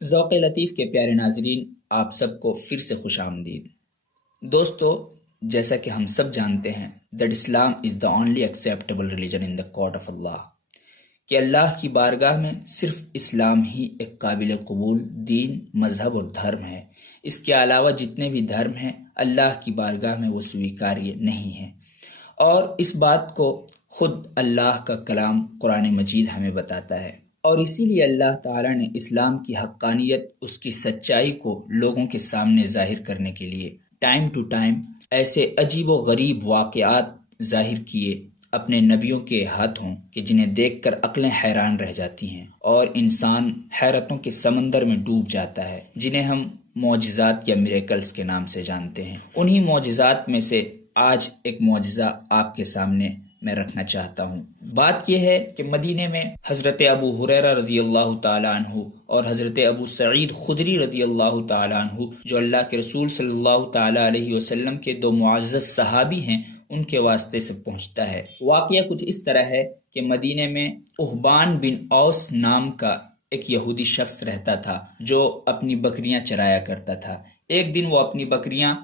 ذوق لطیف کے پیارے ناظرین، آپ سب کو پھر سے خوش آمدید۔ دوستو، جیسا کہ ہم سب جانتے ہیں that Islam is the only acceptable religion in the court of اللہ، کہ اللہ کی بارگاہ میں صرف اسلام ہی ایک قابل قبول دین، مذہب اور دھرم ہے۔ اس کے علاوہ جتنے بھی دھرم ہیں اللہ کی بارگاہ میں وہ سویکاریہ نہیں ہیں، اور اس بات کو خود اللہ کا کلام قرآن مجید ہمیں بتاتا ہے۔ اور اسی لیے اللہ تعالیٰ نے اسلام کی حقانیت، اس کی سچائی کو لوگوں کے سامنے ظاہر کرنے کے لیے ٹائم ٹو ٹائم ایسے عجیب و غریب واقعات ظاہر کیے اپنے نبیوں کے ہاتھوں کہ جنہیں دیکھ کر عقلیں حیران رہ جاتی ہیں اور انسان حیرتوں کے سمندر میں ڈوب جاتا ہے، جنہیں ہم معجزات یا میریکلز کے نام سے جانتے ہیں۔ انہی معجزات میں سے آج ایک معجزہ آپ کے سامنے میں رکھنا چاہتا ہوں۔ بات یہ ہے کہ مدینے میں حضرت ابو ہریرہ رضی اللہ تعالیٰ عنہ اور حضرت ابو سعید خدری رضی اللہ تعالیٰ عنہ، جو اللہ کے رسول صلی اللہ تعالیٰ علیہ وسلم کے دو معزز صحابی ہیں، ان کے واسطے سے پہنچتا ہے۔ واقعہ کچھ اس طرح ہے کہ مدینے میں احبان بن اوس نام کا ایک یہودی شخص رہتا تھا جو اپنی بکریاں چرایا کرتا تھا۔ ایک دن وہ اپنی بکریاں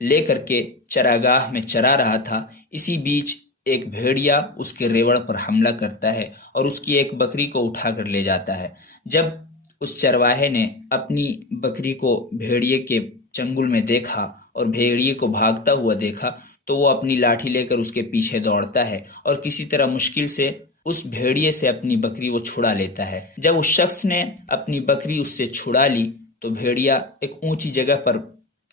لے کر کے چراگاہ میں چرا رہا تھا، اسی بیچ ایک بھیڑیا اس کے ریوڑ پر حملہ کرتا ہے اور اس کی ایک بکری کو اٹھا کر لے جاتا ہے۔ جب اس چرواہے نے اپنی بکری کو بھیڑیے کے چنگل میں دیکھا اور بھیڑیے کو بھاگتا ہوا دیکھا تو وہ اپنی لاٹھی لے کر اس کے پیچھے دوڑتا ہے اور کسی طرح مشکل سے اس بھیڑیے سے اپنی بکری وہ چھڑا لیتا ہے۔ جب اس شخص نے اپنی بکری اس سے چھڑا لی تو بھیڑیا ایک اونچی جگہ پر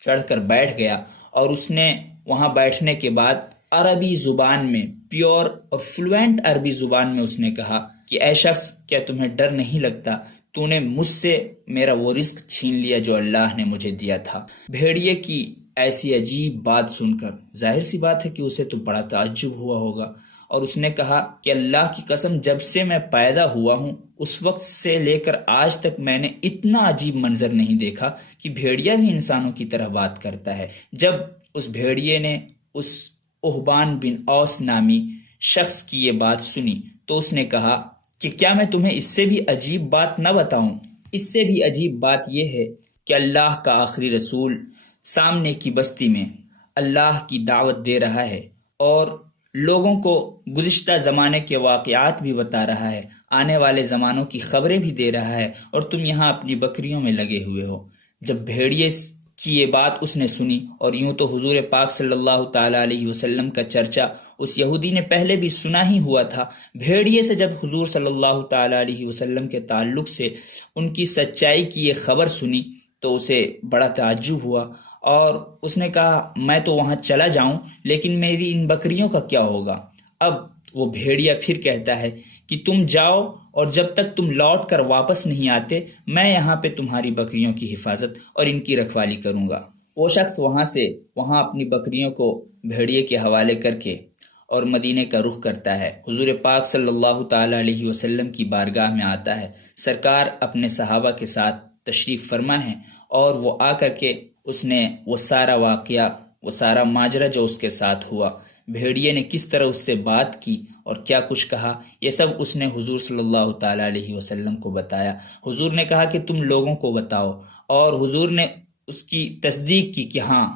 چڑھ کر بیٹھ گیا اور اس نے وہاں بیٹھنے کے بعد عربی زبان میں، پیور اور فلوئنٹ عربی زبان میں اس نے کہا کہ اے شخص، کیا تمہیں ڈر نہیں لگتا؟ تو نے مجھ سے میرا وہ رزق چھین لیا جو اللہ نے مجھے دیا تھا۔ بھیڑیے کی ایسی عجیب بات سن کر ظاہر سی بات ہے کہ اسے تو بڑا تعجب ہوا ہوگا، اور اس نے کہا کہ اللہ کی قسم، جب سے میں پیدا ہوا ہوں اس وقت سے لے کر آج تک میں نے اتنا عجیب منظر نہیں دیکھا کہ بھیڑیا بھی انسانوں کی طرح بات کرتا ہے۔ جب اس بھیڑیے نے اس احبان بن اوس نامی شخص کی یہ بات سنی تو اس نے کہا کہ کیا میں تمہیں اس سے بھی عجیب بات نہ بتاؤں؟ اس سے بھی عجیب بات یہ ہے کہ اللہ کا آخری رسول سامنے کی بستی میں اللہ کی دعوت دے رہا ہے اور لوگوں کو گزشتہ زمانے کے واقعات بھی بتا رہا ہے، آنے والے زمانوں کی خبریں بھی دے رہا ہے، اور تم یہاں اپنی بکریوں میں لگے ہوئے ہو۔ جب بھیڑیے کی یہ بات اس نے سنی، اور یوں تو حضور پاک صلی اللہ تعالیٰ علیہ وسلم کا چرچا اس یہودی نے پہلے بھی سنا ہی ہوا تھا، بھیڑیے سے جب حضور صلی اللہ تعالیٰ علیہ وسلم کے تعلق سے ان کی سچائی کی یہ خبر سنی تو اسے بڑا تعجب ہوا، اور اس نے کہا میں تو وہاں چلا جاؤں لیکن میری ان بکریوں کا کیا ہوگا؟ اب وہ بھیڑیا پھر کہتا ہے کہ تم جاؤ، اور جب تک تم لوٹ کر واپس نہیں آتے میں یہاں پہ تمہاری بکریوں کی حفاظت اور ان کی رکھوالی کروں گا۔ وہ شخص وہاں اپنی بکریوں کو بھیڑیے کے حوالے کر کے اور مدینے کا رخ کرتا ہے، حضور پاک صلی اللہ تعالیٰ علیہ وسلم کی بارگاہ میں آتا ہے۔ سرکار اپنے صحابہ کے ساتھ تشریف فرما ہیں، اور وہ آ کر کے اس نے وہ سارا واقعہ، وہ سارا ماجرا جو اس کے ساتھ ہوا، بھیڑیے نے کس طرح اس سے بات کی اور کیا کچھ کہا، یہ سب اس نے حضور صلی اللہ تعالیٰ علیہ وسلم کو بتایا۔ حضور نے کہا کہ تم لوگوں کو بتاؤ، اور حضور نے اس کی تصدیق کی کہ ہاں،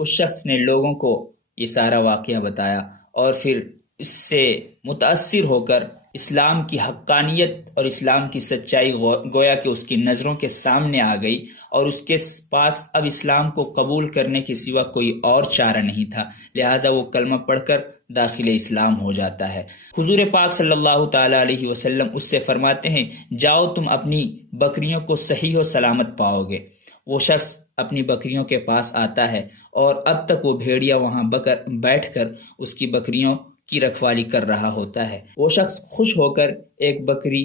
اس شخص نے لوگوں کو یہ سارا واقعہ بتایا، اور پھر اس سے متاثر ہو کر اسلام کی حقانیت اور اسلام کی سچائی گویا کہ اس کی نظروں کے سامنے آ گئی، اور اس کے پاس اب اسلام کو قبول کرنے کے سوا کوئی اور چارہ نہیں تھا، لہٰذا وہ کلمہ پڑھ کر داخل اسلام ہو جاتا ہے۔ حضور پاک صلی اللہ تعالیٰ علیہ وسلم اس سے فرماتے ہیں جاؤ، تم اپنی بکریوں کو صحیح و سلامت پاؤ گے۔ وہ شخص اپنی بکریوں کے پاس آتا ہے، اور اب تک وہ بھیڑیا وہاں بیٹھ کر اس کی بکریوں کی رکھوالی کر رہا ہوتا ہے۔ وہ شخص خوش ہو کر ایک بکری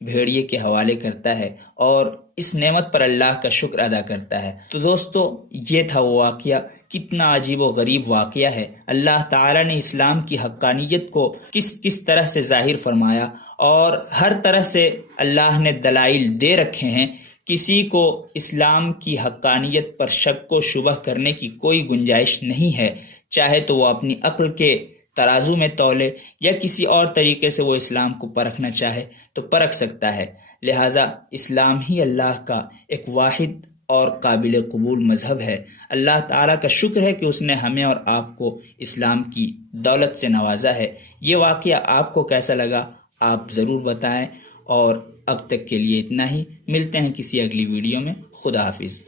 بھیڑیے کے حوالے کرتا ہے اور اس نعمت پر اللہ کا شکر ادا کرتا ہے۔ تو دوستو، یہ تھا وہ واقعہ، کتنا عجیب و غریب واقعہ ہے۔ اللہ تعالیٰ نے اسلام کی حقانیت کو کس طرح سے ظاہر فرمایا، اور ہر طرح سے اللہ نے دلائل دے رکھے ہیں۔ کسی کو اسلام کی حقانیت پر شک و شبہ کرنے کی کوئی گنجائش نہیں ہے، چاہے تو وہ اپنی عقل کے ترازو میں تولے یا کسی اور طریقے سے وہ اسلام کو پرکھنا چاہے تو پرکھ سکتا ہے۔ لہٰذا اسلام ہی اللہ کا ایک واحد اور قابل قبول مذہب ہے۔ اللہ تعالیٰ کا شکر ہے کہ اس نے ہمیں اور آپ کو اسلام کی دولت سے نوازا ہے۔ یہ واقعہ آپ کو کیسا لگا آپ ضرور بتائیں، اور اب تک کے لیے اتنا ہی، ملتے ہیں کسی اگلی ویڈیو میں۔ خدا حافظ۔